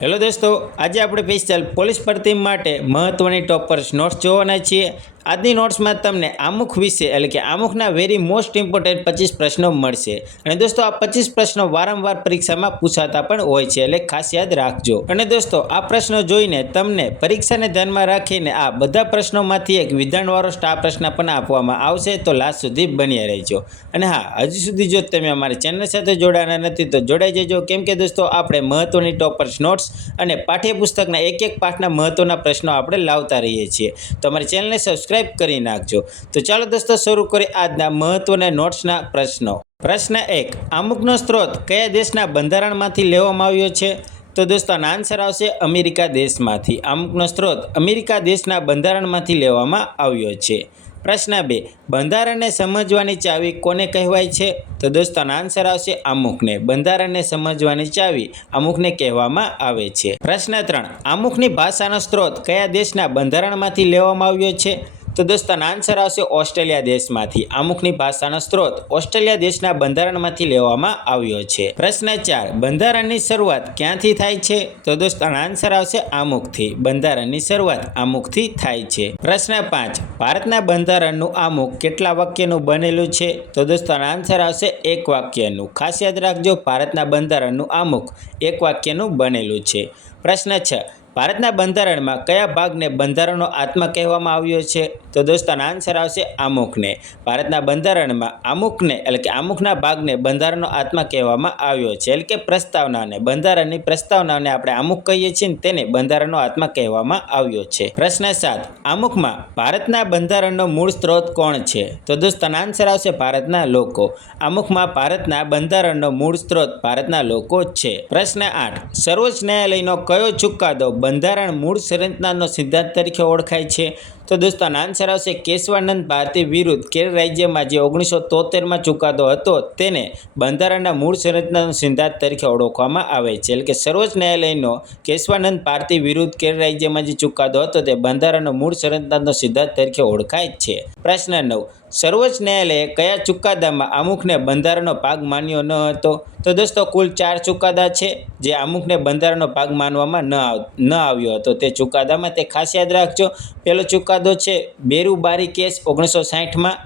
Hello દોસ્તો, આજે આપણે સ્પેશિયલ પોલીસ ભરતી માટે મહત્વની ટોપર્સ નોટ્સ જોવાના છીએ। આજની નોટ્સમાં તમને આમુખ વિશે એટલે કે આમુખના વેરી મોસ્ટ ઇમ્પોર્ટન્ટ 25 પ્રશ્નો મળશે। અને દોસ્તો આ 25 પ્રશ્નો વારંવાર પરીક્ષામાં પૂછાતા પણ હોય છે, એટલે ખાસ યાદ રાખજો। અને દોસ્તો આ પ્રશ્નો જોઈને તમને પરીક્ષાને ધ્યાનમાં રાખીને આ બધા પ્રશ્નોમાંથી એક વિધાનવાળો સ્ટાર પ્રશ્ન પણ આપવામાં આવશે, તો લાસ્ટ સુધી બન્યા રહેજો। અને હા, હજી સુધી જો તમે અમારી ચેનલ સાથે જોડાના નથી તો જોડાઈ જજો, કેમ કે દોસ્તો આપણે મહત્વની ટોપર્સ નોટ્સ અને પાઠ્યપુસ્તકના એક પાઠના મહત્વના પ્રશ્નો આપણે લાવતા રહીએ છીએ, તો અમારી ચેનલને સબસ્ક્રાઇબ કરી નાખજો। તો ચાલો દોસ્તો શરૂ કરીએ આજના મહત્વના નોટ્સના પ્રશ્નો। પ્રશ્ન 1, આમુખનો સ્ત્રોત કયા દેશના બંધારણમાંથી લેવામાં આવ્યો છે? તો દોસ્તો આનો આન્સર આવશે અમેરિકા દેશમાંથી। આમુખનો સ્ત્રોત અમેરિકા દેશના બંધારણમાંથી લેવામાં આવ્યો છે। પ્રશ્ન 2, બંધારણને સમજવાની ચાવી કોને કહેવાય છે? તો દોસ્તો આનો આન્સર આવશે આમુખને। બંધારણને સમજવાની ચાવી આમુખને કહેવામાં આવે છે। પ્રશ્ન 3, આમુખની ભાષાનો સ્ત્રોત કયા દેશના બંધારણમાંથી લેવામાં આવ્યો છે? તો દોસ્તો આનો આન્સર આવશે ઓસ્ટ્રેલિયા દેશમાંથી। આમુખની ભાષાનો સ્ત્રોત ઓસ્ટ્રેલિયા દેશના બંધારણમાંથી લેવામાં આવ્યો છે। પ્રશ્ન 4, બંધારણની શરૂઆત ક્યાંથી થાય છે? તો દોસ્તો આનો આન્સર આવશે આમુખથી। બંધારણની શરૂઆત આમુખથી થાય છે। પ્રશ્ન 5, ભારતના બંધારણનું આમુખ કેટલા વાક્યનું બનેલું છે? તો દોસ્તો આનો આન્સર આવશે એક વાક્યનું। ખાસ યાદ રાખજો, ભારતના બંધારણનું આમુખ એક વાક્યનું બનેલું છે। પ્રશ્ન 6, ભારતના બંધારણમાં કયા ભાગને બંધારણનો આત્મા કહેવામાં આવ્યો છે? તો દોસ્તો આનો આન્સર આવશે આમુખને। ભારતના બંધારણમાં આમુખને એટલે કે આમુખના ભાગને બંધારણનો આત્મા કહેવામાં આવ્યો છે, એટલે કે પ્રસ્તાવનાને, બંધારણની પ્રસ્તાવનાને આપણે આમુખ કહીએ છીએ, તેને બંધારણનો આત્મા કહેવામાં આવ્યો છે। પ્રશ્ન 7, આમુખમાં ભારતના બંધારણનો મૂળ સ્ત્રોત કોણ છે? તો દોસ્તો આનો આન્સર આવશે ભારતના લોકો। આમુખમાં ભારતના બંધારણનો મૂળ સ્ત્રોત ભારતના લોકો છે। પ્રશ્ન 8, સર્વોચ્ચ ન્યાયાલયનો કયો ચુકાદો બંધારણ મૂળ સંરચનાનો સિદ્ધાંત તરીકે ઓળખાય છે? તો દોસ્તો આનો આન્સર આવશે કેશવાનંદ ભારતી વિરુદ્ધ કેરળ રાજ્યમાં જે 1973માં ચુકાદો હતો, તેને બંધારણના મૂળ સંરચનાનો સિદ્ધાંત તરીકે ઓળખવામાં આવે છે, એટલે કે સર્વોચ્ચ ન્યાયાલયનો કેશવાનંદ ભારતી વિરુદ્ધ કેરળ રાજ્યમાં જે ચુકાદો હતો તે બંધારણનો મૂળ સંરચનાનો સિદ્ધાંત તરીકે ઓળખાય છે। પ્રશ્ન 9, સર્વોચ્ચ ન્યાયાલયે કયા ચુકાદામાં આમુખને બંધારણનો ભાગ માન્યો ન હતો? તો દોસ્તો કુલ 4 ચુકાદા છે જે આમુખને બંધારણનો ભાગ માનવામાં ન આવ્યો હતો તે ચુકાદામાં, તે ખાસ યાદ રાખજો। પહેલો ચુકાદો છે બેરુબારી કેસ 1960માં,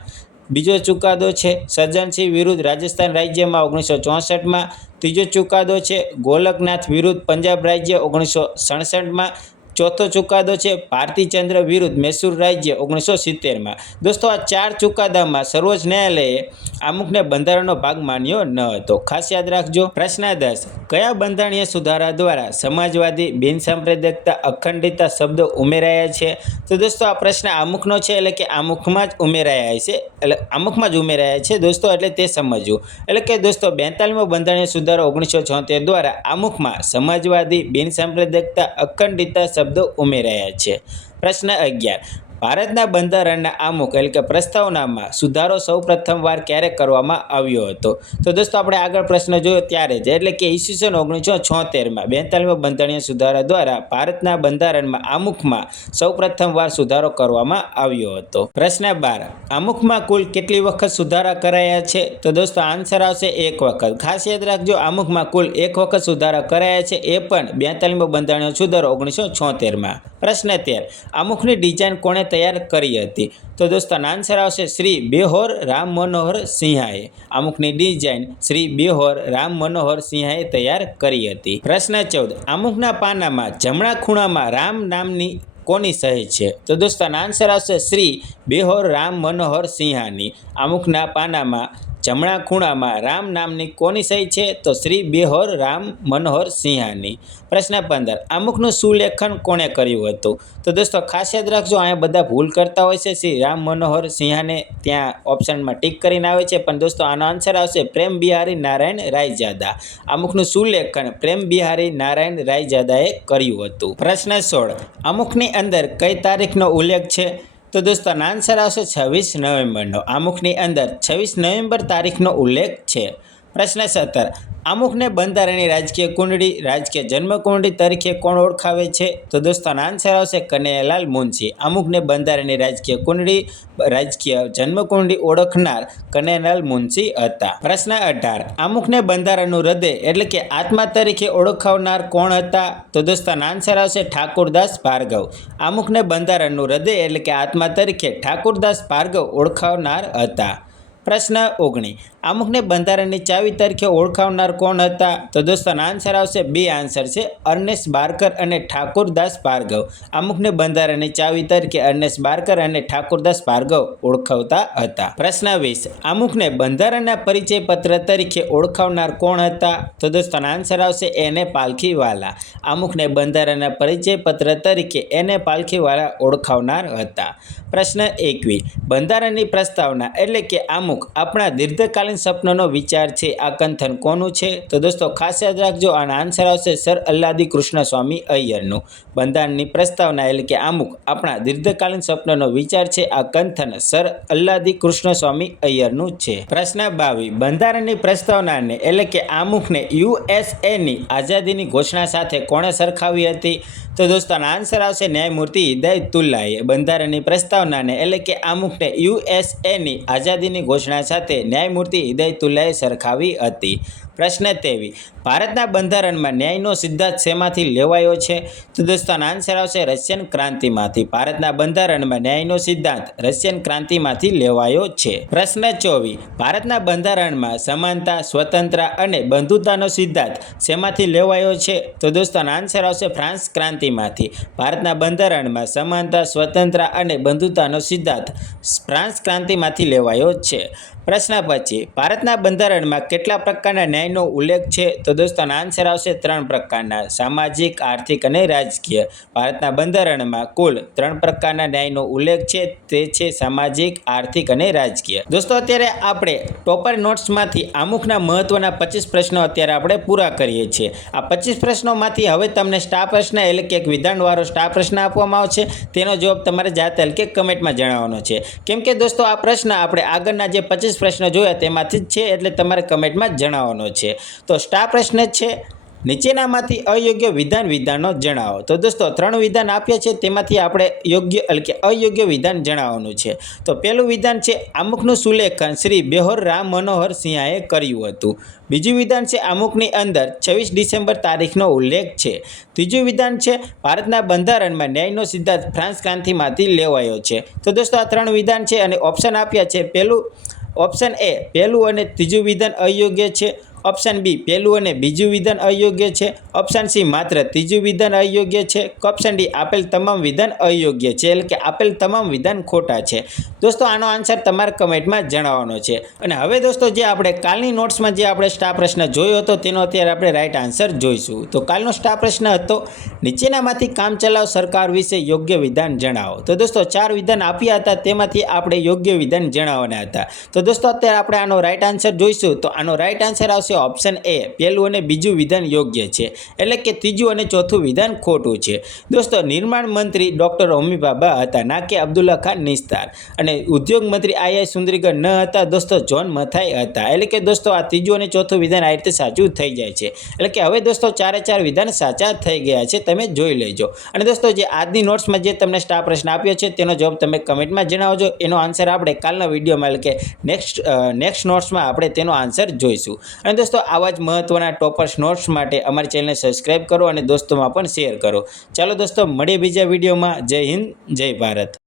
બીજો ચુકાદો છે સજ્જનસિંહ વિરુદ્ધ રાજસ્થાન રાજ્યમાં 1964માં, ત્રીજો ચુકાદો છે ગોલકનાથ વિરુદ્ધ પંજાબ રાજ્ય 1967માં, ચોથો ચુકાદો છે ભારતીચંદ્ર વિરુદ્ધ મૈસૂર રાજ્ય 1970માં। દોસ્તો આ 4 ચુકાદામાં સર્વોચ્ચ ન્યાયાલયે આમુખને બંધારણનો ભાગ માન્યો ન હતો, ખાસ યાદ રાખજો। પ્રશ્ન 10, કયા બંધારણીય સુધારા દ્વારા સમાજવાદી, બિનસાંપ્રદાયિકતા, અખંડિતતા શબ્દો ઉમેરાયા છે? તો દોસ્તો આ પ્રશ્ન આમુખનો છે, એટલે કે આમુખમાં જ ઉમેરાયા છે, એટલે આમુખમાં જ ઉમેરાયા છે દોસ્તો, એટલે તે સમજવું। એટલે કે દોસ્તો 42મો બંધારણીય સુધારો 1976 દ્વારા આમુખમાં સમાજવાદી, બિનસાંપ્રદાયિકતા, અખંડિતતા શબ્દો ઉમેરાયા છે। પ્રશ્ન 11, ભારતના બંધારણના આમુખ એટલે કે પ્રસ્તાવનામાં સુધારો સૌ પ્રથમવાર ક્યારે કરવામાં આવ્યો હતો? તો દોસ્તો આપણે આગળ પ્રશ્ન જોયો ત્યારે જ, એટલે કે ઈસવીસન 1976માં 42મા બંધારણીય સુધારા દ્વારા ભારતના બંધારણમાં આમુખમાં સૌ પ્રથમવાર સુધારો કરવામાં આવ્યો હતો। પ્રશ્ન 12, આમુખમાં કુલ કેટલી વખત સુધારા કરાયા છે? તો દોસ્તો આન્સર આવશે એક વખત। ખાસ યાદ રાખજો, આમુખમાં કુલ એક વખત સુધારા કરાયા છે, એ પણ 42મો બંધારણીય સુધારો 1976માં। પ્રશ્ન 13, આમુખની ડિઝાઇન કોણે તૈયાર કરી હતી? તો દોસ્તો આન્સર આવશે શ્રી બેહોર રામ મનોહર સિંહાએ। આમુખની ડિઝાઇન શ્રી બેહોર રામ મનોહર સિંહાએ તૈયાર કરી હતી। પ્રશ્ન 14, આમુખના પાનામાં જમણા ખૂણામાં રામ નામની કોની સહી છે? તો દોસ્તો આન્સર આવશે શ્રી બેહોર રામ મનોહર સિંહાની। આમુખના પાનામાં જમણા ખૂણામાં રામ નામની કોની સહી છે? તો શ્રી બેહોર રામ મનોહર સિંહાની। પ્રશ્ન 15, આમુખનું સુલેખન કોણે કર્યું હતું? તો દોસ્તો ખાસ યાદ રાખજો, અહીંયા બધા ભૂલ કરતા હોય છે, શ્રી રામ મનોહર સિંહાને ત્યાં ઓપ્શનમાં ટીક કરીને આવે છે, પણ દોસ્તો આનો આન્સર આવશે પ્રેમ બિહારી નારાયણ રાયજાદા। આમુખનું સુલેખન પ્રેમ બિહારી નારાયણ રાયજાદાએ કર્યું હતું। પ્રશ્ન 16, આમુખની અંદર કઈ તારીખનો ઉલ્લેખ છે? તો દોસ્તો આન્સર આવશે 26 નવેમ્બરનો। આમુખની અંદર 26 નવેમ્બર તારીખનો ઉલ્લેખ છે। પ્રશ્ન 17 અમુકને બંધારણની રાજકીય કુંડળી રાજકીય જન્મકુંડળી તરીકે કોણ ઓળખાવે છે? તો દોસ્તો આનો આન્સર આવશે કનૈયાલાલ મુનશી. અમુકને બંધારણની રાજકીય કુંડળી રાજકીય જન્મકુંડળી ઓળખનાર કનૈયાલાલ મુનશી હતા. પ્રશ્ન 18 અમુકને બંધારણનું હૃદય એટલે કે આત્મા તરીકે ઓળખાવનાર કોણ હતા? તો દોસ્તો આનો આન્સર આવશે ઠાકુરદાસ ભાર્ગવ. અમુકને બંધારણનું હૃદય એટલે કે આત્મા તરીકે ઠાકુરદાસ ભાર્ગવ ઓળખાવનાર હતા. પ્રશ્ન 19 અમુકને બંધારણની ચાવી તરીકે ઓળખાવનાર કોણ હતા? તો દોસ્તો આન્સર આવશે બે આન્સર છે અર્નેસ્ટ બાર્કર અને ઠાકુરદાસ ભાર્ગવ. અમુકને બંધારણની ચાવી તરીકે અર્નેસ્ટ બાર્કર અને ઠાકુરદાસ ભાર્ગવ ઓળખાવતા હતા. પ્રશ્ન 20 અમુકને બંધારણના પરિચય પત્ર તરીકે ઓળખાવનાર કોણ હતા? તો દોસ્તો આન્સર આવશે એને પાલખીવાલા. અમુકને બંધારણના પરિચય પત્ર તરીકે એને પાલખીવાલા ઓળખાવનાર હતા. પ્રશ્ન 21 બંધારણની પ્રસ્તાવના એટલે કે અમુક આપણા દીર્ઘકાલીન સપનાનો વિચાર છે આ કંથન કોનું છે? તો દોસ્તો ખાસ યાદ રાખજો આનો આન્સર આવશે સર અલ્લાદી કૃષ્ણસ્વામી અય્યરનું. બંધારણની પ્રસ્તાવના એટલે કે અમુક આપણા દીર્ઘકાલીન સપનાનો વિચાર છે આ કંથન સર અલ્લાદી કૃષ્ણસ્વામી અય્યરનું છે. પ્રશ્ન 22 બંધારણની પ્રસ્તાવનાને એટલે કે અમુકને યુએસએની આઝાદીની ઘોષણા સાથે કોણે સરખાવી હતી? તો દોસ્તો આનો આન્સર આવશે ન્યાયમૂર્તિ હિદાયતુલ્લાએ. બંધારણની પ્રસ્તાવનાને એટલે કે અમુકને યુએસએની આઝાદીની ઘોષણા સાથે ન્યાયમૂર્તિ હિદાયતુલ્લાએ સરખાવી હતી. પ્રશ્ન 23 ભારતના બંધારણમાં ન્યાયનો સિદ્ધાંત શેમાંથી લેવાયો છે? તો દોસ્તો આનો આન્સર આવશે રશિયન ક્રાંતિમાંથી. ભારતના બંધારણમાં ન્યાયનો સિદ્ધાંત રશિયન ક્રાંતિમાંથી લેવાયો છે. પ્રશ્ન 24 ભારતના બંધારણમાં સમાનતા સ્વતંત્રતા અને બંધુતાનો સિદ્ધાંત શેમાંથી લેવાયો છે? તો દોસ્તો આનો આન્સર આવશે ફ્રાન્સ ક્રાંતિમાંથી. ભારતના બંધારણમાં સમાનતા સ્વતંત્રતા અને બંધુતાનો સિદ્ધાંત ફ્રાન્સ ક્રાંતિમાંથી લેવાયો છે. પ્રશ્ન 25 ભારતના બંધારણમાં કેટલા પ્રકારના ન્યાયનો ઉલ્લેખ છે? તો દોસ્તો આન્સર આવશે 3 પ્રકારના સામાજિક આર્થિક અને રાજકીય. ભારતના બંધારણમાં કુલ 3 પ્રકારના ન્યાયનો ઉલ્લેખ છે તે છે સામાજિક આર્થિક અને રાજકીય. દોસ્તો અત્યારે આપણે ટોપર નોટ્સમાંથી અમુકના મહત્વના 25 પ્રશ્નો અત્યારે આપણે પૂરા કરીએ છીએ. આ 25 પ્રશ્નોમાંથી હવે તમને સ્ટાર પ્રશ્ન એટલે કે એક વિધાનવાળો સ્ટાર પ્રશ્ન આપવામાં આવશે. તેનો જવાબ તમારે જાતે કે કમેન્ટમાં જણાવવાનો છે. કેમ કે દોસ્તો આ પ્રશ્ન આપણે આગળના જે 25 પ્રશ્ન જોયા તેમાંથી જ છે એટલે તમારે કમેન્ટમાં જણાવવાનો છે. તો સ્ટાર પ્રશ્ન છે નીચેનામાંથી અયોગ્ય વિધાનો જણાવો. તો દોસ્તો 3 વિધાન આપ્યા છે તેમાંથી આપણે યોગ્ય એટલે કે અયોગ્ય વિધાન જણાવવાનું છે. તો પહેલું વિધાન છે અમુકનું સુલેખન શ્રી બેહોર રામ મનોહર સિંહાએ કર્યું હતું. બીજું વિધાન છે અમુકની અંદર 26 ડિસેમ્બર તારીખનો ઉલ્લેખ છે. ત્રીજું વિધાન છે ભારતના બંધારણમાં ન્યાયનો સિદ્ધાંત ફ્રાન્સ ક્રાંતિમાંથી લેવાયો છે. તો દોસ્તો આ 3 વિધાન છે અને ઓપ્શન આપ્યા છે. ઓપ્શન એ પહેલું અને ત્રીજું વિધાન અયોગ્ય છે. ઓપ્શન બી પહેલું અને બીજું વિધાન અયોગ્ય છે. ઓપ્શન સી માત્ર ત્રીજું વિધાન અયોગ્ય છે. ઓપ્શન ડી આપેલ તમામ વિધાન અયોગ્ય છે એટલે કે આપેલ તમામ વિધાન ખોટા છે. દોસ્તો આનો આન્સર તમારે કમેન્ટમાં જણાવવાનો છે. અને હવે દોસ્તો જે આપણે કાલની નોટ્સમાં જે આપણે સ્ટાર પ્રશ્ન જોયો હતો તેનો અત્યારે આપણે રાઈટ આન્સર જોઈશું. તો કાલનો સ્ટાર પ્રશ્ન હતો નીચેનામાંથી કામચલાઉ સરકાર વિશે યોગ્ય વિધાન જણાવો. તો દોસ્તો 4 વિધાન આપ્યા હતા તેમાંથી આપણે યોગ્ય વિધાન જણાવવાના હતા. તો દોસ્તો અત્યારે આપણે આનો રાઈટ આન્સર જોઈશું. તો આનો રાઈટ આન્સર આવશે ઓપ્શન એ પહેલું અને બીજું વિધાન યોગ્ય છે એટલે કે ત્રીજું અને ચોથું વિધાન ખોટું છે. દોસ્તો નિર્માણ મંત્રી ડૉક્ટર હોમી ભાભા હતા ના કે અબ્દુલ્લા ખાન નિસ્તાર. અને ઉદ્યોગ મંત્રી આઈ સુંદરીગઢ ન હતા દોસ્તો જોન મથાઈ હતા. એટલે કે દોસ્તો આ ત્રીજું અને ચોથું વિધાન આ રીતે સાચું થઈ જાય છે. એટલે કે હવે દોસ્તો 4 વિધાન સાચા થઈ ગયા છે. તમે જોઈ લેજો. અને દોસ્તો જે આજની નોટ્સમાં જે તમને સ્ટાર પ્રશ્ન આપ્યો છે તેનો જવાબ તમે કમેન્ટમાં જણાવજો. એનો આન્સર આપણે કાલના વિડીયોમાં એટલે કે નેક્સ્ટ નોટ્સમાં આપણે તેનો આન્સર જોઈશું. અને દોસ્તો આવા જ મહત્વના ટોપર્સ નોટ્સ માટે અમારી ચેનલને સબસ્ક્રાઈબ કરો અને દોસ્તોમાં પણ શેર કરો. ચાલો દોસ્તો મળીએ બીજા વિડીયોમાં. જય હિન્દ જય ભારત.